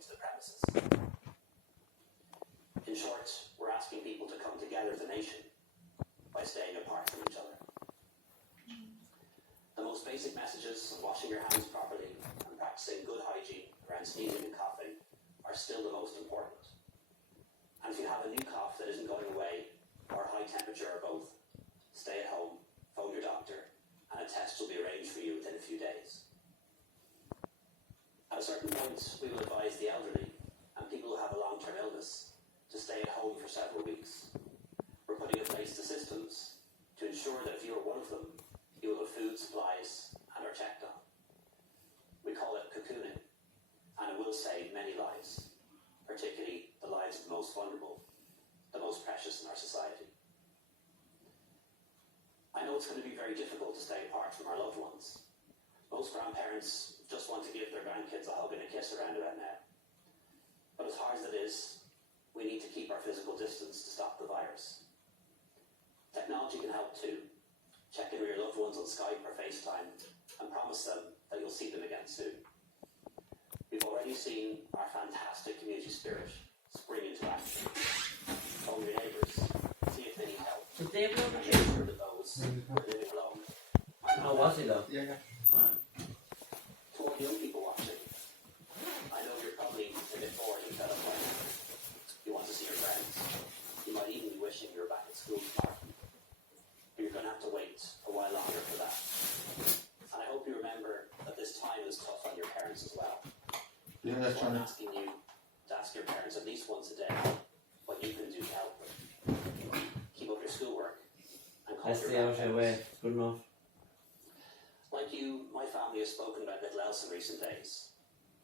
to the premises. In short, we're asking people to come together as a nation by staying apart from each other. The most basic messages of washing your hands properly and practicing good hygiene around sneezing and coughing are still the most important. And if you have a new cough that isn't going away, or a high temperature or both, stay at home, phone your doctor, and a test will be arranged for you within a few days. At a certain point, we will advise the elderly and people who have a long-term illness to stay at home for several weeks. We're putting in place the systems to ensure that if you are one of them, you will have food, supplies, and are checked on. We call it cocooning, and it will save many lives, particularly the lives of the most vulnerable, the most precious in our society. I know it's going to be very difficult to stay apart from our loved ones. Most grandparents just want to give their grandkids a hug and a kiss around about now. But as hard as it is, we need to keep our physical distance to stop the virus. Technology can help too. Check in with your loved ones on Skype or FaceTime and promise them that you'll see them again soon. We've already seen our fantastic community spirit spring into action. Phone your neighbours, see if they need help. And make sure that those who are living alone. How was it though? Yeah. To all young people watching, I know you're probably a bit bored and fed up by it. You want to see your friends. You might even be wishing you were back at school tomorrow. But you're going to have to wait a while longer for that. And I hope you remember that this time is tough on your parents as well. Yeah, that's So I'm right. asking you to ask your parents at least once a day what you can do to help them. Keep up your schoolwork and call Let's your stay out your way. grandparents. It's good enough. Like you, my family has spoken about little else in recent days.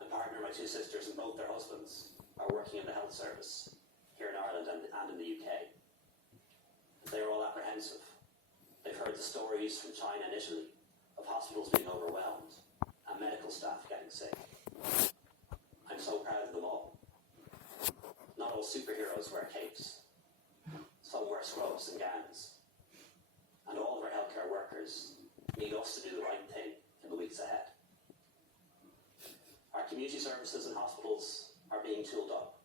My partner, my two sisters, and both their husbands are working in the health service here in Ireland and in the UK. They are all apprehensive. They've heard the stories from China and Italy of hospitals being overwhelmed and medical staff getting sick. I'm so proud of them all. Not all superheroes wear capes. Some wear scrubs and gowns. And all of our healthcare workers need us to do the right thing in the weeks ahead. Our community services and hospitals are being tooled up.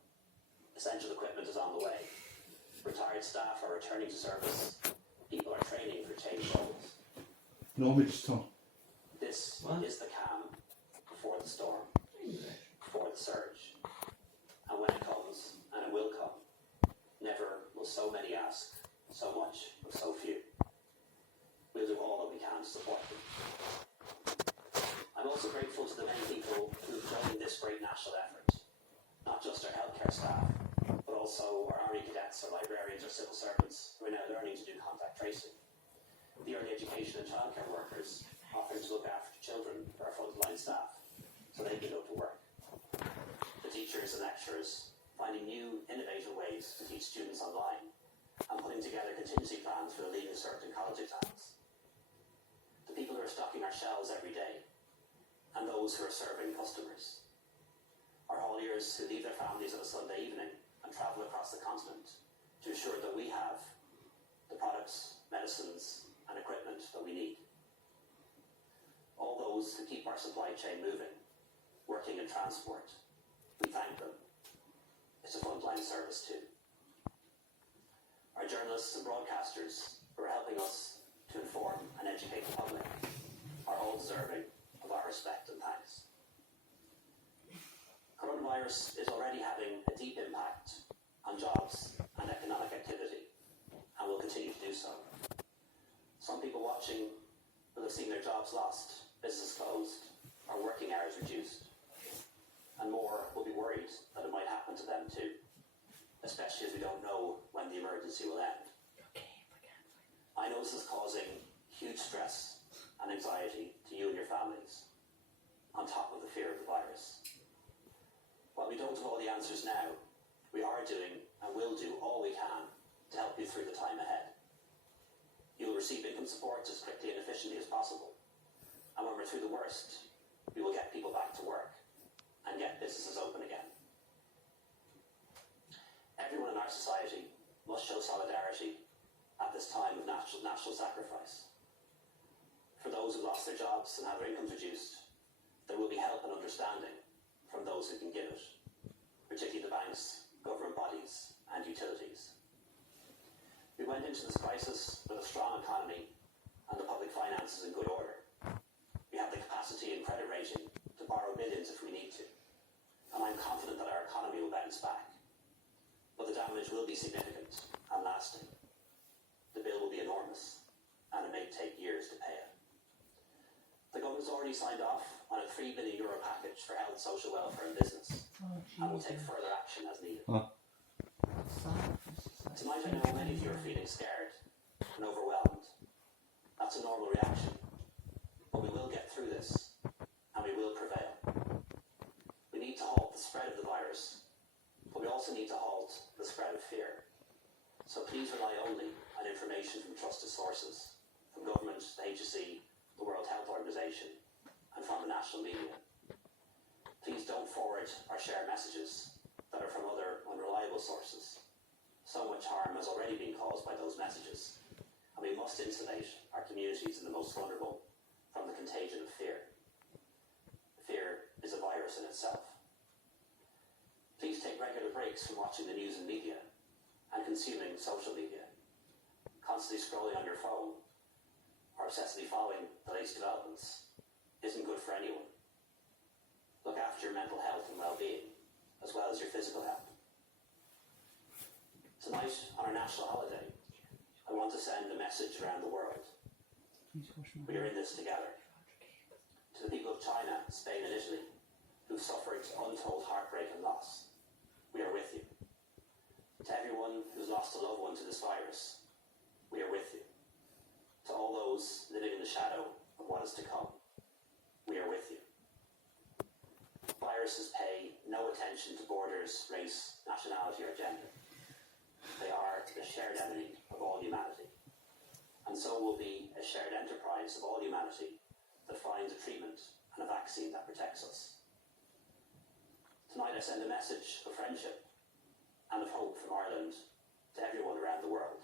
Essential equipment is on the way. Retired staff are returning to service. People are training for change roles. No, we just don't. This What? is the calm before the storm, before the surge. And when it comes, and it will come, never will so many ask so much of so few. We'll do all that we can to support them. I'm also grateful to the many people who've joined this great national effort. Not just our healthcare staff, but also our army cadets, our librarians, our civil servants who are now learning to do contact tracing. The early education and childcare workers offering to look after children for our frontline staff so they can go to work. The teachers and lecturers finding new, innovative ways to teach students online and putting together contingency plans for the Leaving Cert and college exams. The people who are stocking our shelves every day and those who are serving customers. Our hauliers who leave their families on a Sunday evening and travel across the continent to ensure that we have the products, medicines and equipment that we need. All those who keep our supply chain moving, working in transport, we thank them. It's a frontline service too. Our journalists and broadcasters who are helping us to inform and educate the public are all deserving of our respect and thanks. Coronavirus is already having a deep impact on jobs and economic activity and will continue to do so. Some people watching will have seen their jobs lost, business closed, or working hours reduced. And more will be worried that it might happen to them too, especially as we don't know when the emergency will end. I know this is causing huge stress and anxiety to you and your families, on top of the fear of the virus. While we don't have all the answers now, we are doing and will do all we can to help you through the time ahead. You will receive income support as quickly and efficiently as possible. And when we're through the worst, we will get people back to work and get businesses open again. Everyone in our society must show solidarity at this time of national sacrifice. For those who lost their jobs and had their incomes reduced, there will be help and understanding from those who can give it. bounce back. But the damage will be significant and lasting. The bill will be enormous, and it may take years to pay it. The government's already signed off on a €3 billion package for health, social welfare and business, and will take further action as needed. Tonight I know many of you are feeling scared and overwhelmed. That's a normal reaction. But we will get through this, and we will prevail. We need to halt the spread of the virus, but we also need to halt the spread of fear. So please rely only on information from trusted sources, from government, the HSE, the World Health Organization, and from the national media. Please don't forward or share messages that are from other unreliable sources. So much harm has already been caused by those messages, and we must insulate our communities and the most vulnerable from the contagion of fear. Fear is a virus in itself. Please take regular breaks from watching the news and media and consuming social media. Constantly scrolling on your phone or obsessively following the latest developments isn't good for anyone. Look after your mental health and well-being, as well as your physical health. Tonight, on our national holiday, I want to send a message around the world. We are in this together. To the people of China, Spain and Italy, who've suffered untold heartbreak and loss, we are with you. To everyone who's lost a loved one to this virus, we are with you. To all those living in the shadow of what is to come, we are with you. Viruses pay no attention to borders, race, nationality or gender. They are the shared enemy of all humanity. And so will be a shared enterprise of all humanity that finds a treatment and a vaccine that protects us. Tonight I send a message of friendship and of hope from Ireland to everyone around the world.